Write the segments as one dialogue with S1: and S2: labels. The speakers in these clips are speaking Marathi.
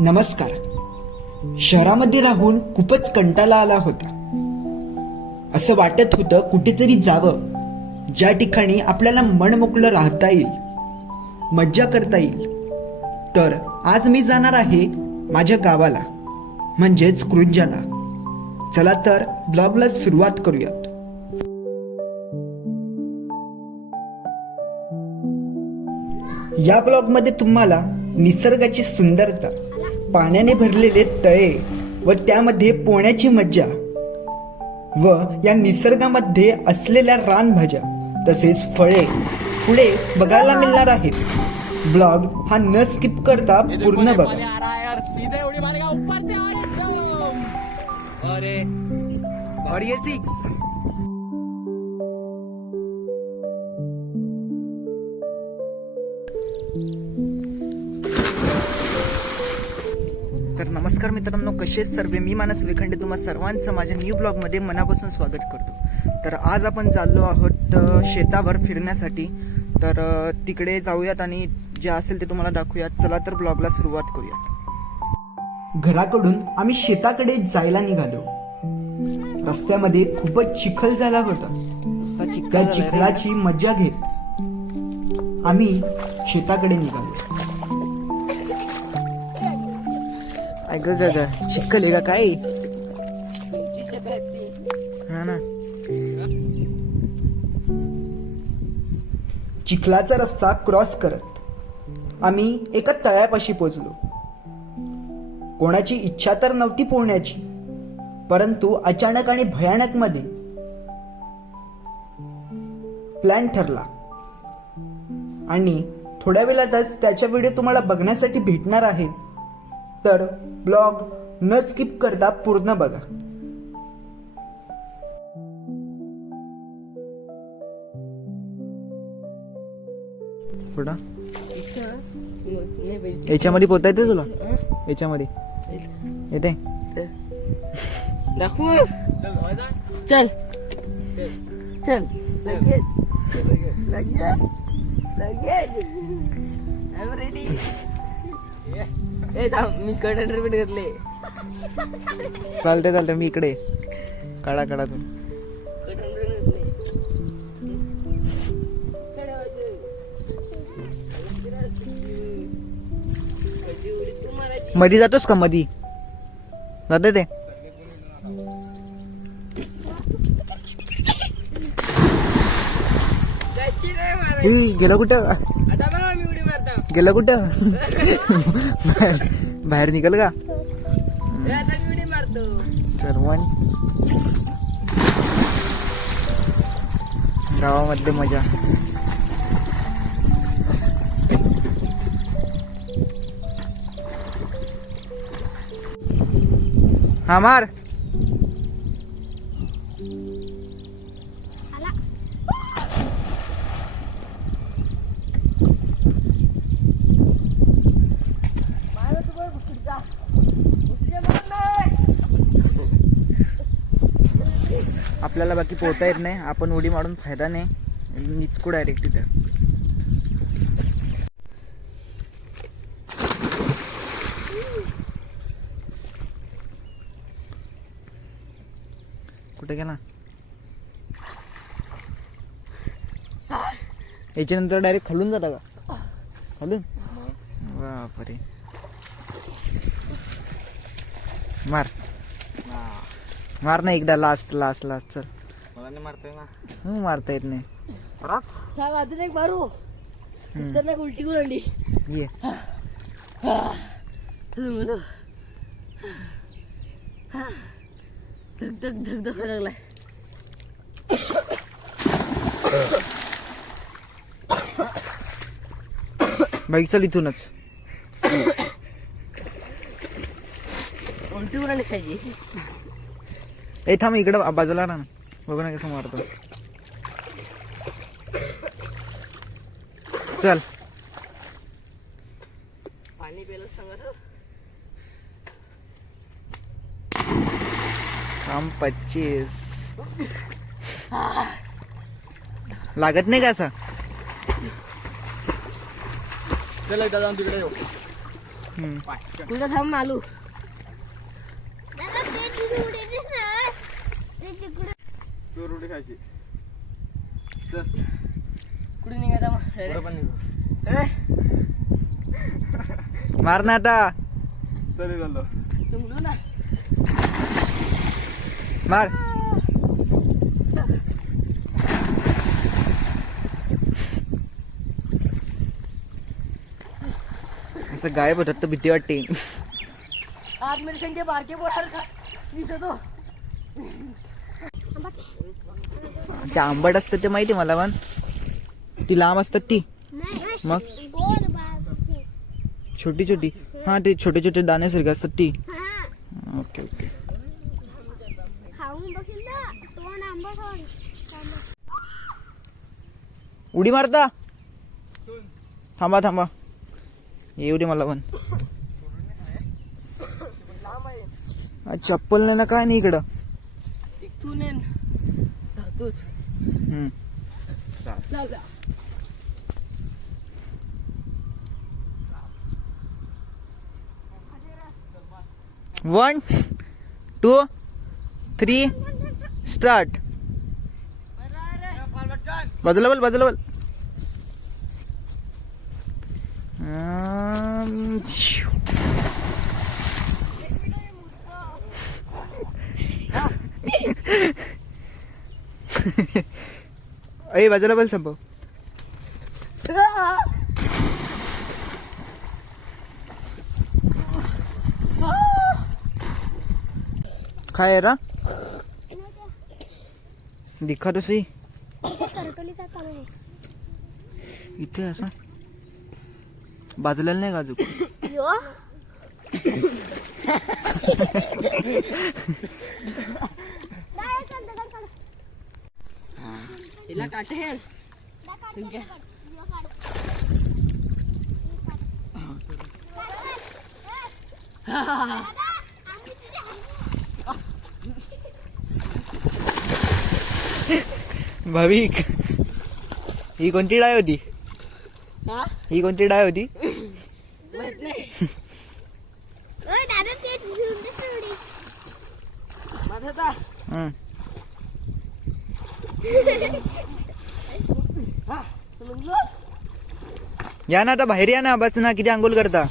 S1: नमस्कार. शहरामध्ये राहून खूपच कंटाळा आला होता. असं वाटत होतं कुठेतरी जावं ज्या ठिकाणी आपल्याला मन मोकळं राहता येईल मज्जा करता येईल. तर आज मी जाणार आहे माझ्या गावाला म्हणजेच क्रुंजाला. चला तर ब्लॉगला सुरुवात करूयात. या ब्लॉगमध्ये तुम्हाला निसर्गाची सुंदरता पाण्याने भरलेले तळे व त्यामध्ये पोहण्याची मज्जा व या निसर्गामध्ये असलेल्या रानभाज्या तसेच फळे फुले बघायला मिळणार आहेत. ब्लॉग हा न स्किप करता पूर्ण बघा.
S2: और ये सिक्स
S1: नमस्कार मित्रांनो कसे सर्व? मी मानस वेखंडे तुम्हा सर्वांचं माझ्या न्यू ब्लॉगमध्ये मनापासून स्वागत करतो. तर आज आपण चाललो आहोत अ, शेतावर फिरण्यासाठी. तर तिकडे जाऊयात आणि जे असेल ते तुम्हाला दाखवूयात. चला तर ब्लॉगला सुरुवात करूयात. घराकडून आम्ही शेताकडे जायला निघालो. रस्त्यामध्ये खूपच चिखल झाला होता. त्या चिखलाची मजा घेत आम्ही शेताकडे निघालो. ग चिखल का काय? हा ना. चिखलाचा रस्ता क्रॉस करत आम्ही एका तळ्यापाशी पोचलो. कोणाची इच्छा तर नव्हती पोहण्याची परंतु अचानक आणि भयानकमध्ये प्लॅन ठरला. आणि थोड्या वेळातच त्याच्या व्हिडिओ तुम्हाला बघण्यासाठी भेटणार आहेत. तर ब्लॉग न स्किप करता पूर्ण बघा. याच्यामध्ये पोहता येते तुला? याच्यामध्ये. येते
S3: दाखवू. चल. चल. लगेच. लगेच. लगेच. ए थांब मी कट रिपीट घेतले
S1: चालते चालते मी इकडे. काढा काढा तू मधी जातोस का मधी? जाते ते? गेला कुठं? गेला कुठं? बाहेर बाहेर निघाल का?
S3: ए, आता मी उडी मारतो.
S1: सर्वां गावामध्ये मजा. हा मार. आपल्याला बाकी पोहता येत नाही. आपण उडी मारून फायदा नाही. निचकू डायरेक्ट तिथे. कुठे गेला? याच्यानंतर डायरेक्ट खालून जाता का? खालून? बापरे. मार. मार ना एकदा लास्ट लास्ट लास्ट चल.
S2: मला नाही ना
S1: हं, मारता येत नाही.
S3: थांब अजून एक मारू. खतरनाक उलटी करून अंडी
S1: ये.
S3: धक धक धक धक लागलाय.
S1: बाईक चल इथूनच.
S3: उलटी करून खायची.
S1: ए थांब इकडं बाजूला ना बघू ना कसं मारतो चल.
S3: पाणी.
S1: थांब पच्चीस. लागत नाही का असं?
S2: चल एकदा जाऊन तिकडे
S1: हम्म.
S3: कुठं थांब आलू
S2: चोरुडी खायची
S3: कुठे निघायचा मग
S2: पुढं पण निघू.
S3: ए,
S1: मार ना आता.
S2: तरी झालं.
S1: मार. असं गायब होतात तर भीती वाटते.
S3: आतमध्ये संख्या बारके बोलाल का दिसतो
S1: ते आंबट असतं ते माहिती मला पण. ती लांब असतात ती. मग? छोटी छोटी. हा ते छोटे छोटे दाण्यासारखे असतात ती. Okay okay. उडी मारता. थांबा थांबा. येऊ दे मला पण. चप्पल नाही ना काय नाही इकडं?
S3: इथून येन धरतोच
S1: हम्म.
S3: चल
S1: वन टू थ्री स्टार्ट. बाजूला बोल बाजूला बोल अं, शिव. बाजूला बोल संपव आहे रा? दिखा तो सही. इथे असं. बाजूला नाही का
S3: हिला काटेल
S1: भाविक. ही कोणती डाय होती?
S3: हा?
S1: ही कोणती डाय होती? हं. या ना आता बाहेर या ना बस ना किती अंघोल करता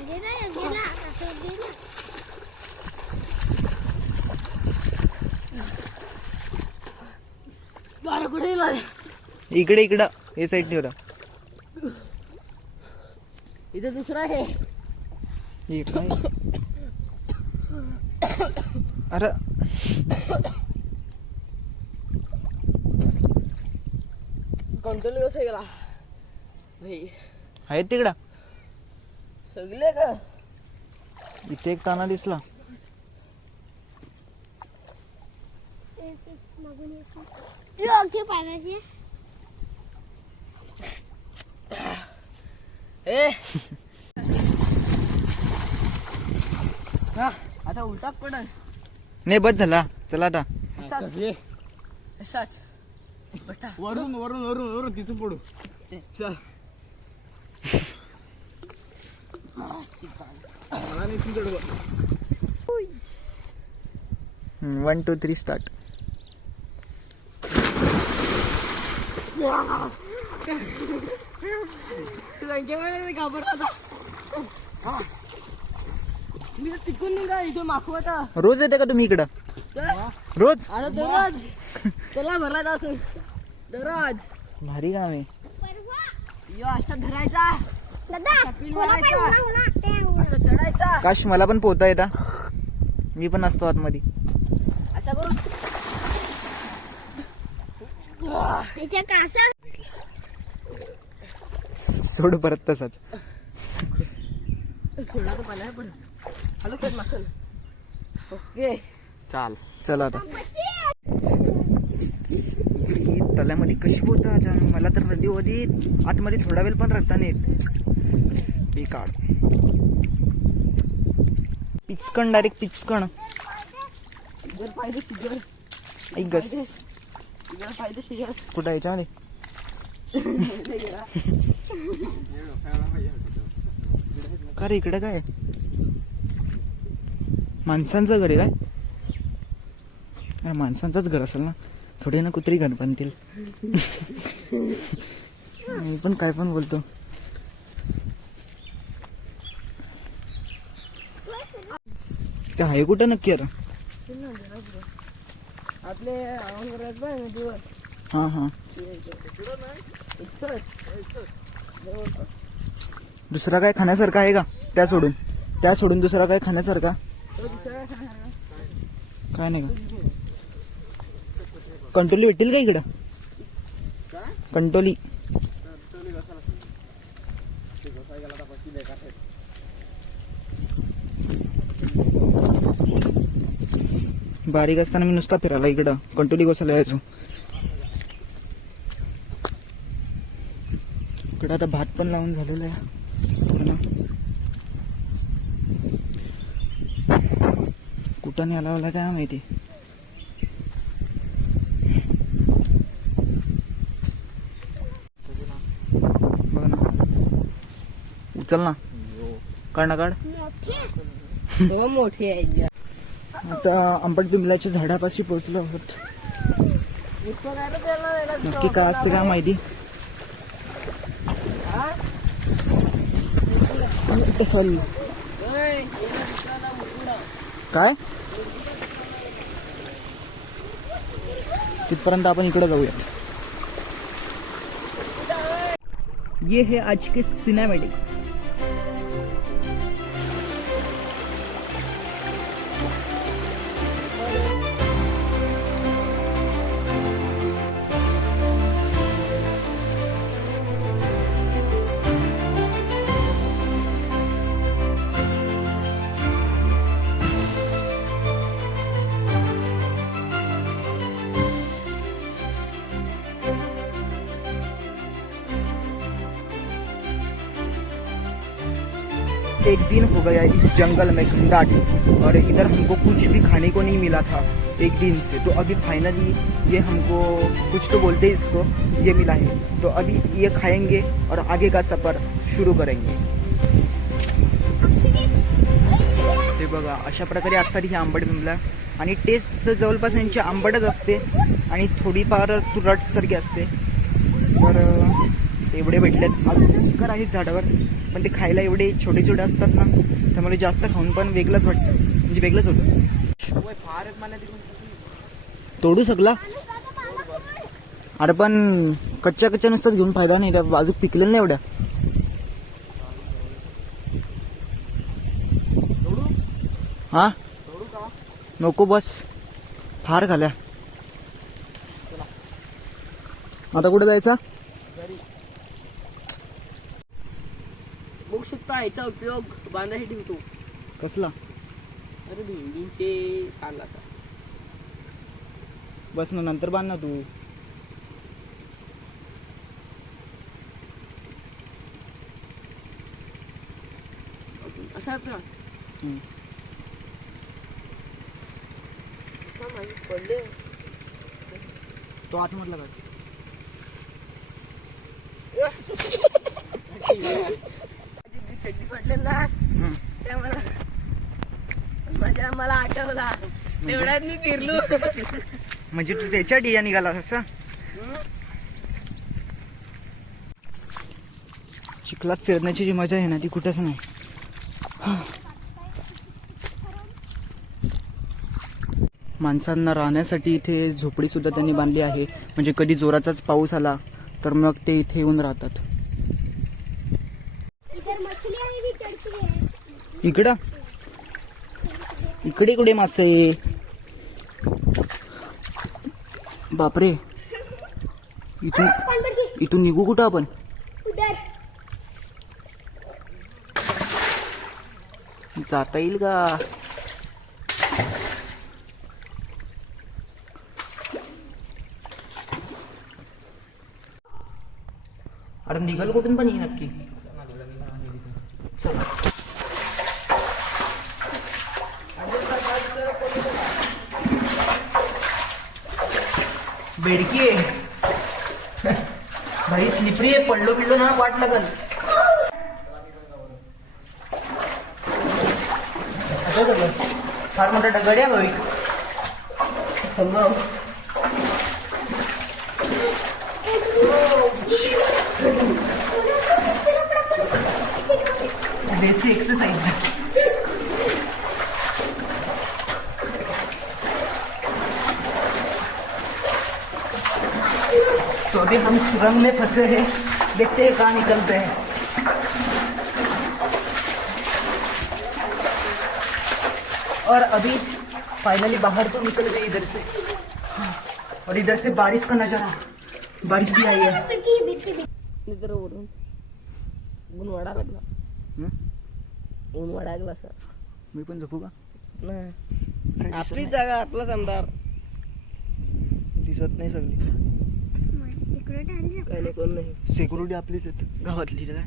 S4: घे ना गेला असं दे ना
S3: बारा कुठे गेला
S1: इकडे इकडं. हे साईड ठेवला.
S3: इथं दुसरा आहे.
S1: हे काय? अरे.
S3: कंट्रोल कसं गेला भाई
S1: आहेत तिकडं?
S3: सगळे का?
S1: इथे एक ताना दिसला.
S4: पाण्याची
S3: ए. हा आता उलटा पडन
S1: नाही बस झाला. चला आता.
S3: असाच
S2: ये.
S3: असाच बटा.
S2: वरून वरून वरून वरून तिथून पडू. चल. मला नाही तुझ्याकडे बघ.
S1: वन टू थ्री स्टार्ट
S3: मी निघा इथे
S1: रोज येते का तुम्ही इकडं? रोज?
S3: आता दररोज त्याला भरला असून दररोज
S1: भारी काम आहे.
S3: यो असा धरायचा कपिल. असं चढायचा
S1: काश मला पण पोहता येता. मी पण असतो आतमध्ये.
S3: असा करून
S4: कासा
S1: सोड परत तसाच.
S3: थोडा तर पाला पण हॅलो कर माखन ओके.
S2: चाल.
S1: चला आता. तल्यामध्ये कशी आता? मला तर नदीमध्ये आतमध्ये थोडा वेळ पण राहता नाही येत. हे काढ. पिचकण डायरेक्ट पिचकण.
S3: जर पाहिजे
S1: ऐक गस.
S3: पाहिजे.
S1: कुठं याच्यामध्ये? का रे इकडे काय? माणसांचं घर आहे काय? अरे माणसांचंच घर असेल ना? थोडे ना कुत्री घर बांधतील मी पण काय पण बोलतो. ते आहे कुठं नक्की अरे
S3: आपले
S1: हां हां. दुसरा काय खाण्यासारखा आहे का? त्या सोडून. त्या सोडून दुसरा काय खाण्यासारखा? काय नाही का? कंटोली भेटतील का इकडं? कंटोली. बारीक असताना मी नुसता फिरायला इकडं. कंटोली गोसायला यायचो इकडं आता भात पण लावून झालेला आहे. हो ना. कुठं नाही आला काय माहिती? बघ ना. उचल ना. काढ ना काढ.
S3: बघा मोठी आहे
S1: आता आंबट बिमलाच्या झाडापाशी पोहोचलो आहोत. नक्की काय असते काय माहिती? काय? तिथपर्यंत आपण इकडे जाऊया ये है आज के सिनेमॅटिक एक दिन हो गया इस जंगल में घंटाट और इधर हमको कुछ भी खाने को नहीं मिला था एक दिन से। तो अभी फाइनली ये हमको कुछ तो बोलते हैं इसको ये मिला है। तो अभी ये खाएंगे और आगे का सफर शुरू करेंगे। ते बघा अशा प्रकारे असतात ही आंबट बिमला आणि टेस्ट जवळपास यांची आंबटच असते आणि थोडीफार तुरटसारखी असते. तर एवढे भेटलेत. अजून कर आहेत झाडावर पण ते खायला एवढे छोटे छोटे असतात ना त्यामुळे जास्त खाऊन पण वेगळंच वाटतं. म्हणजे वेगळंच होतं. तोडू शकला? अरे पण कच्च्या कच्च्या नुसताच घेऊन फायदा नाही त्या बाजू पिकलेलं नाही एवढ्या. हा? नको बस. फार खाल्या. आता कुठे जायचा?
S3: बघू शकता याचा उपयोग बांधायसाठी होतो.
S1: कसला?
S3: अरे भेंडींचे सालाचा
S1: बस ना नंतर बांध ना तू.
S3: असाच ना
S1: हम्म.
S3: का पडले.
S1: तो आतमधला काय
S3: पडलेला त्या मला माझ्या मला आठवला तेवढ्यात मी फिरलो.
S1: म्हणजे तू त्याच्या डिया निघाला असा चिखलात फिरण्याची जी मजा आहे ना ती कुठेच नाही. माणसांना राहण्यासाठी इथे झोपडी सुद्धा त्यांनी बांधली आहे. म्हणजे कधी जोराचाच पाऊस आला तर मग ते इथे येऊन राहतात
S4: इधर मछलियाँ भी चढ़ती
S1: इकडं. इकडे कुठे मासे? बापरे. इथून इथून निघू कुठं आपण? जाता येईल का? अरे निघाल कुठून पण ये नक्की. चला. बेडकी. आहे भाई स्लिपरी आहे पडलो बिडलो ना वाट लागल. फार मोठा डगड आहे भाविक बेसिक एक्सरसाइज अभी हम सुरंग में फंसे हैं। देखते हैं कहाँ निकलते हैं। और अभी फाइनली बाहर तो निकल गए इधर से। और इधर से बारिश का नज़ारा। बारिश भी आई है।
S3: वाढा लागला वाढा लागला सर
S1: मी पण झोपू का
S3: नाही आपलीच जागा आपलाच आमदार
S1: दिसत नाही सगळी
S3: काही नाही कोण नाही
S1: सिक्युरिटी आपलीच आहेत. गावातली काय?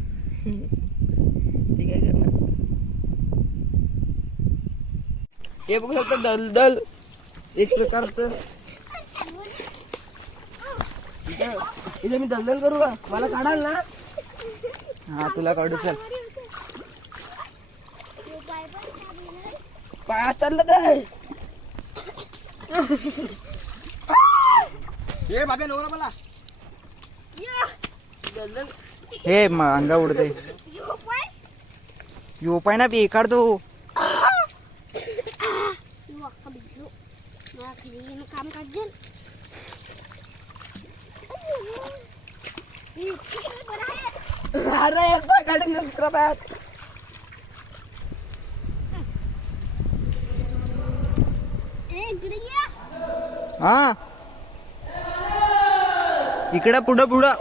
S3: ते काय करणार? हे बघू शकता दलदल एक प्रकारचं. इथं मी दलदल करू का? मला काढाल ना?
S1: हा तुला काढू चल.
S3: पाया चाललं काय
S2: ए बाबे नको मला
S1: हे अंगा उडते यो पाय ना बी काढतो
S3: काढून दुसरा पायात
S1: हा. इकडं पुढं पुढं.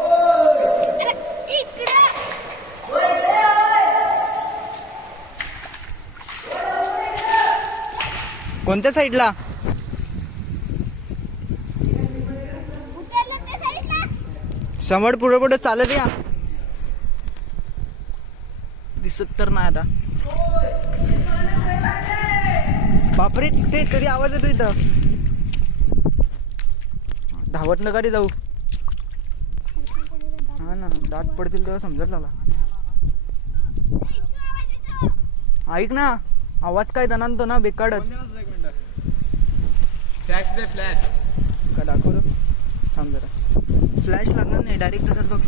S1: कोणत्या साईडला? समोर पुढं पुढं चालत या. दिसत तर नाही आता. बापरे तिथे तरी आवाज येतो इथं. धावत नका रे जाऊ. ना दाट पडतील तेव्हा समजत मला. ऐक ना आवाज काय दणानतो ना बेकाडच.
S2: फ्लॅश दे फ्लॅश
S1: का दाखवलं? थांब जरा. फ्लॅश लागणार नाही डायरेक्ट तसंच बघ.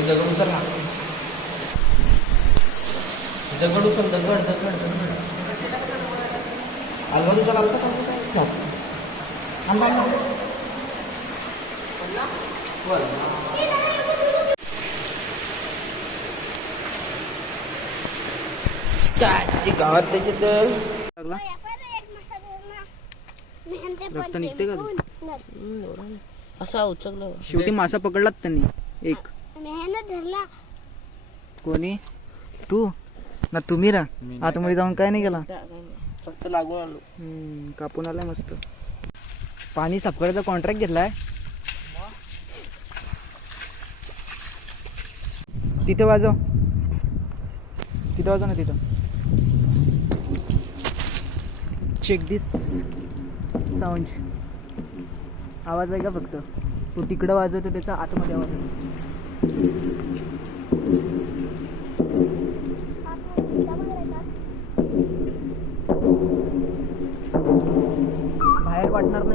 S3: दगड उचल दगड उचल दगड दगड दगड अंगावर उचल आलं गावात त्याची तर.
S1: लागला? रक्त निघते का तू?
S3: असा उचकलं
S1: शेवटी मासा पकडलात त्यांनी. एक.
S4: मेहनत धरला
S1: कोणी? तू? ना तुम्ही रा. आतमध्ये जाऊन काय नाही केला?
S3: फक्त लागून आलो.
S1: हम्म, कापून आलाय मस्त. पाणी साफ करायचा कॉन्ट्रॅक्ट घेतलाय. तिथं वाजव. तिथं वाजव ना तिथं. चेक दिस साऊंड आवाज आहे का फक्त? तो तिकडं वाजवतो त्याचा आतमध्ये आवाज आहे.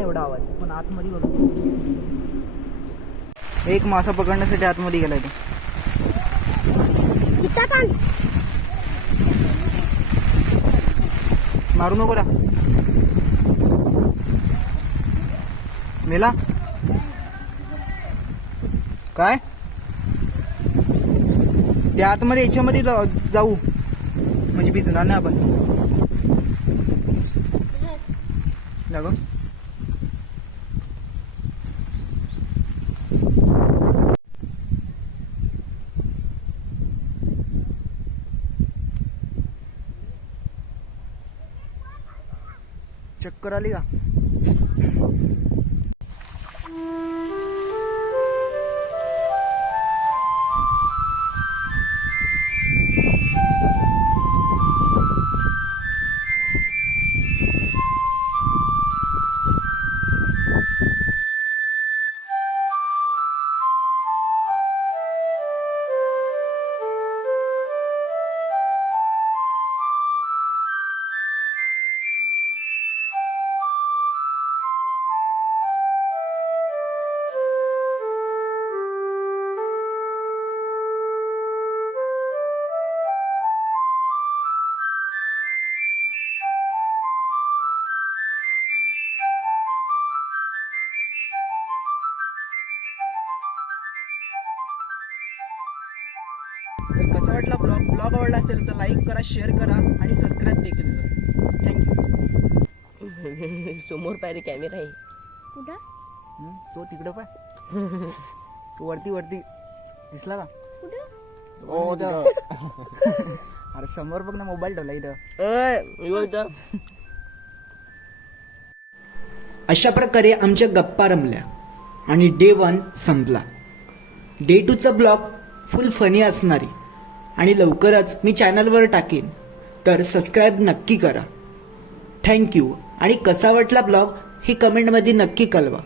S1: एवढा आवाज. पण आतमध्ये बघ? एक मासा पकडण्यासाठी आतमध्ये गेलाय तो. मारू नको रा. मेला? काय? त्या आतमध्ये याच्यामध्ये जाऊ. म्हणजे भिजणार नाही आपण. जागो. चक्कर आली ब्लॉग आवडला असेल तर लाईक करा शेअर करा आणि सबस्क्राईब देखील करा. थँक्यू
S3: समोर पाहिजे कॅमेरा आहे.
S4: कुठं?
S1: तो तिकडं पाय. तो वरती वरती. दिसला का?
S4: कुठं?
S1: ओ अरे समोर बघ ना मोबाईल ठेवला
S3: इथं.
S1: अशा प्रकारे आमच्या गप्पा रमल्या आणि डे वन संपला. डे टूचा ब्लॉग फुल फनी असणारी. आणि लवकरच मी चॅनलवर टाकेन. तर सबस्क्राईब नक्की करा. थँक्यू. आणि कसा वाटला ब्लॉग? हे कमेंटमध्ये नक्की कळवा.